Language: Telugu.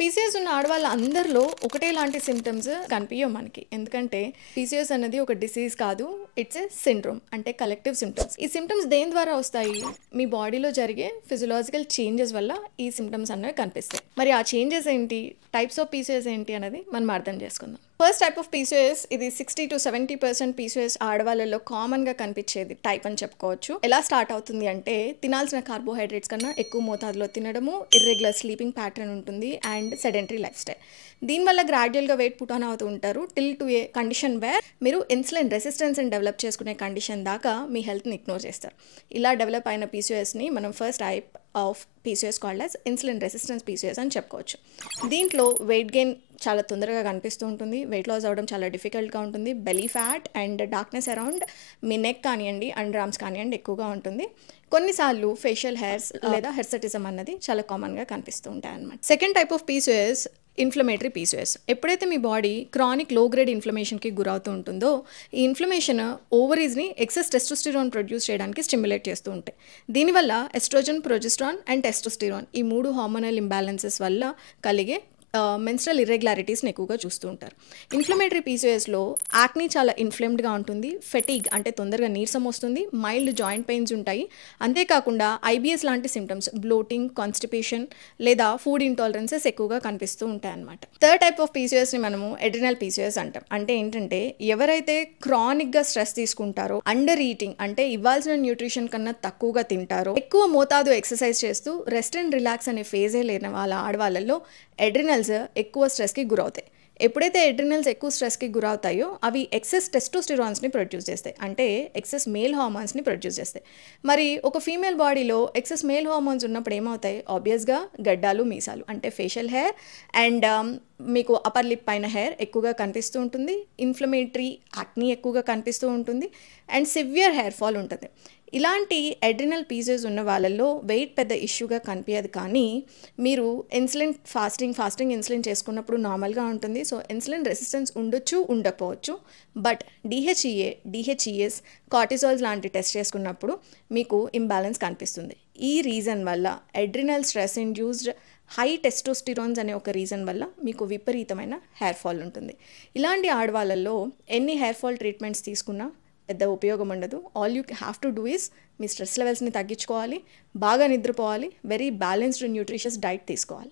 పీసీఎస్ ఉన్న ఆడవాళ్ళందరిలో ఒకటే లాంటి సింప్టమ్స్ కనిపించవు మనకి. ఎందుకంటే పీసీఎస్ అనేది ఒక డిసీజ్ కాదు. ఇట్స్ ఏ సిండ్రోమ్, అంటే కలెక్టివ్ సింప్టమ్స్. ఈ సింప్టమ్స్ దేని ద్వారా వస్తాయి? మీ బాడీలో జరిగే ఫిజియలాజికల్ చేంజెస్ వల్ల ఈ సింప్టమ్స్ అనేవి కనిపిస్తాయి. మరి ఆ చేంజెస్ ఏంటి, టైప్స్ ఆఫ్ పీసీఎస్ ఏంటి అనేది మనం అర్థం చేసుకుందాం. ఫస్ట్ టైప్ ఆఫ్ పీసీఎస్, ఇది 60-70% పీసీఎస్ ఆడవాళ్ళలో కామన్గా కనిపించేది టైప్ అని చెప్పుకోవచ్చు. ఎలా స్టార్ట్ అవుతుంది అంటే, తినాల్సిన కార్బోహైడ్రేట్స్ కన్నా ఎక్కువ మోతాదులో తినడము, ఇర్రెగ్యులర్ స్లీపింగ్ ప్యాటర్న్ ఉంటుంది అండ్ సెడెంటరీ లైఫ్ స్టైల్. దీనివల్ల గ్రాడ్యువల్గా వెయిట్ పుట్ ఆన్ అవుతూ ఉంటారు till to A condition where మీరు ఇన్సులిన్ రెసిస్టెన్స్ని డెవలప్ చేసుకునే కండిషన్ దాకా మీ హెల్త్ని ఇగ్నోర్ చేస్తారు. ఇలా డెవలప్ అయిన పీసీఎస్ని మనం first type of PCS called as insulin resistance PCS అని చెప్పుకోవచ్చు. దీంట్లో వెయిట్ గెయిన్ చాలా తొందరగా కనిపిస్తూ ఉంటుంది, వెయిట్ లాస్ అవ్వడం చాలా డిఫికల్ట్గా ఉంటుంది, belly fat and darkness around me neck కానివ్వండి, అండర్ ఆర్మ్స్ కానివ్వండి ఎక్కువగా ఉంటుంది. కొన్నిసార్లు ఫేషియల్ హెయిర్స్ లేదా హెర్సటిజం అన్నది చాలా కామన్గా కనిపిస్తూ ఉంటాయి అన్నమాట. Second type of PCS inflammatory PCS. ఎప్పుడైతే మీ బాడీ క్రానిక్ లో గ్రేడ్ ఇన్ఫ్లమేషన్కి గురవుతూ ఉంటుందో, ఈ ఇన్ఫ్లమేషన్ ఓవరీస్ని ఎక్సెస్ టెస్టోస్టిరాన్ ప్రొడ్యూస్ చేయడానికి స్టిమ్యులేట్ చేస్తూ ఉంటాయి. దీనివల్ల ఎస్ట్రోజన్, ప్రొజెస్ట్రాన్ అండ్ టెస్టోస్టిరాన్ ఈ 3 హార్మోనల్ ఇంబ్యాలెన్సెస్ వల్ల కలిగే మెన్స్ట్రల్ ఇర్రెగ్యులారిటీస్ని ఎక్కువగా చూస్తూ ఉంటారు. ఇన్ఫ్లమేటరీ పీసీఎస్లో యాక్నీ చాలా ఇన్ఫ్లేమ్డ్గా ఉంటుంది, ఫెటీగ్ అంటే తొందరగా నీరసం వస్తుంది, మైల్డ్ జాయింట్ పెయిన్స్ ఉంటాయి. అంతేకాకుండా ఐబిఎస్ లాంటి సిమ్టమ్స్, బ్లోటింగ్, కాన్స్టిపేషన్ లేదా ఫుడ్ ఇంటాలరెన్సెస్ ఎక్కువగా కనిపిస్తూ ఉంటాయి అన్నమాట. థర్డ్ టైప్ ఆఫ్ పీసీఎస్ని మనము ఎడ్రినల్ పీసీఎస్ అంటాం. అంటే ఏంటంటే, ఎవరైతే క్రానిక్గా స్ట్రెస్ తీసుకుంటారో, అండర్ ఈటింగ్ అంటే ఇవ్వాల్సిన న్యూట్రిషన్ కన్నా తక్కువగా తింటారో, ఎక్కువ మోతాదు ఎక్సర్సైజ్ చేస్తూ రెస్ట్ అండ్ రిలాక్స్ అనే ఫేజే లేని వాళ్ళ ఆడవాళ్ళలో ఎడ్రినల్స్ ఎక్కువ స్ట్రెస్కి గురవుతాయి. ఎప్పుడైతే ఎడ్రినల్స్ ఎక్కువ స్ట్రెస్కి గురవుతాయో అవి ఎక్సెస్ టెస్టోస్టిరాన్స్ని ప్రొడ్యూస్ చేస్తాయి, అంటే ఎక్సెస్ మేల్ హార్మోన్స్ని ప్రొడ్యూస్ చేస్తాయి. మరి ఒక ఫీమేల్ బాడీలో ఎక్సెస్ మేల్ హార్మోన్స్ ఉన్నప్పుడు ఏమవుతాయి? ఆబ్వియస్గా గడ్డాలు, మీసాలు అంటే ఫేషియల్ హెయిర్ అండ్ మీకు అప్పర్ లిప్ పైన హెయిర్ ఎక్కువగా కనిపిస్తూ ఉంటుంది, ఇన్ఫ్లమేటరీ యాక్నీ ఎక్కువగా కనిపిస్తూ ఉంటుంది అండ్ సివియర్ హెయిర్ ఫాల్ ఉంటుంది. ఇలాంటి ఎడ్రినల్ పీసీఎస్ ఉన్న వాళ్ళల్లో వెయిట్ పెద్ద ఇష్యూగా కనిపించదు, కానీ మీరు ఇన్సులిన్ ఫాస్టింగ్ ఇన్సులిన్ చేసుకున్నప్పుడు నార్మల్గా ఉంటుంది. సో ఇన్సులిన్ రెసిస్టెన్స్ ఉండొచ్చు, ఉండకపోవచ్చు. బట్ డిహెచ్ఈఎస్, కార్టిసాల్స్ లాంటి టెస్ట్ చేసుకున్నప్పుడు మీకు ఇంబ్యాలెన్స్ కనిపిస్తుంది. ఈ రీజన్ వల్ల ఎడ్రినల్ స్ట్రెస్ ఇండ్యూస్డ్ హై టెస్టోస్టిరాన్స్ అనే ఒక రీజన్ వల్ల మీకు విపరీతమైన హెయిర్ ఫాల్ ఉంటుంది. ఇలాంటి ఆడవాళ్ళల్లో ఎన్ని హెయిర్ ఫాల్ ట్రీట్మెంట్స్ తీసుకున్నా పెద్ద ఉపయోగం ఉండదు. All you have to do is me stress లెవెల్స్ని తగ్గించుకోవాలి, బాగా నిద్రపోవాలి, వెరీ బ్యాలెన్స్డ్ న్యూట్రిషియస్ డైట్ తీసుకోవాలి.